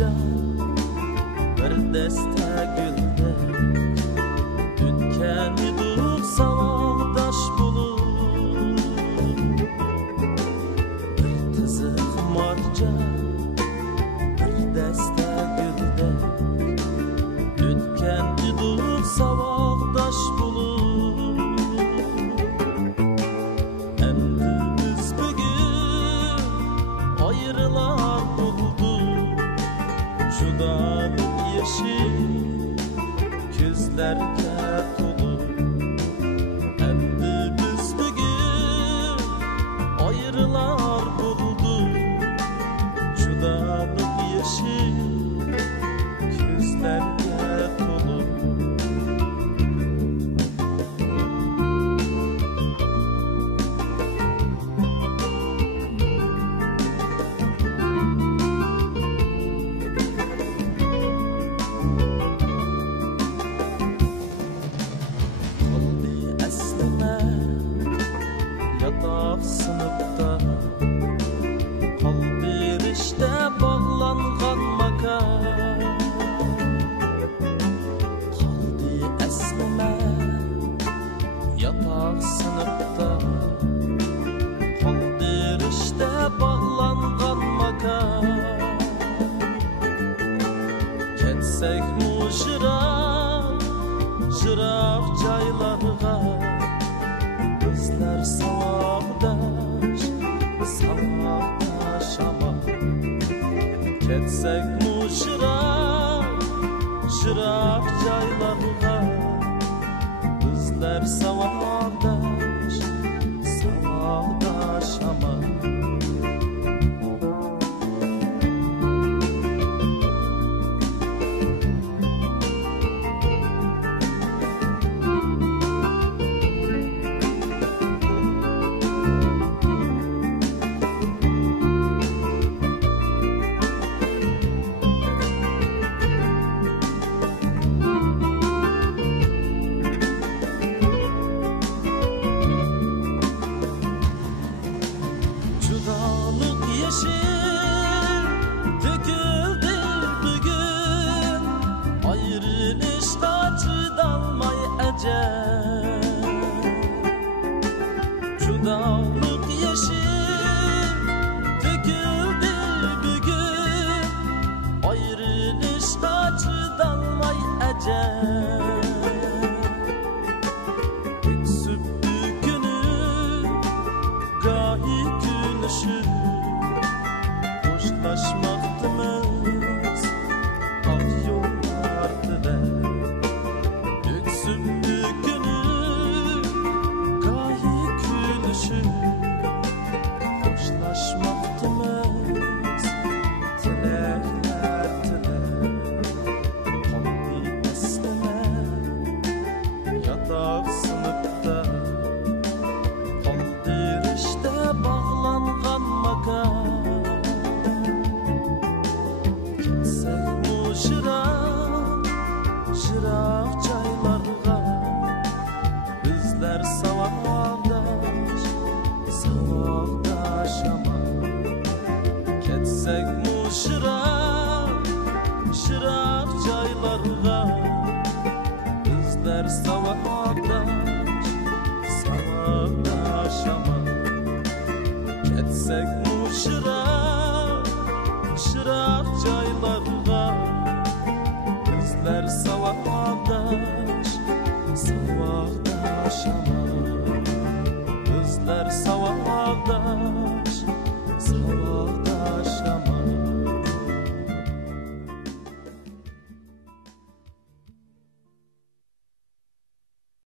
marca bir deste gülde Ütken idik savaqdaş bulup Bir tizıq marca bir deste gülde Ütken idik savaqdaş bulup Endi biz bugün ayrılar buldu Judalık yeşil gözlerge dolu Endi biz bugün ayrılar buldu Judalık yeşil gözlerge dolu Yataq sınıfta Qaldı riştə bağlanğan makan Qaldı əsləmə Yataq sınıfta Qaldı riştə bağlanğan makan Ketsək mu jıraq caylarga Bizler savaqdaş ama Ketsek mu jıraq caylarga Bizler savaqdaş ama Judalık yeşil döküldü bugün Ayrılışta çydalmay ecel Judalık yeşil döküldü bugün Ayrılışta çydalmay ecel Öksüp bugünü gahi Hoşlaşmaktımız ak yollarda Öksüp bugünü gahi gülüşüp Hoşlaşmaktımız tilekler Qaldı esneme yataq sınıfta Qaldı riştə bağlanğan makan Ketsek mu jıraq caylarga Bizler savaqdaş ama Ketsek mu jıraq caylarga Bizler savaqdaş ama Ketsek mu jıraq caylarga Bizler savaqdaş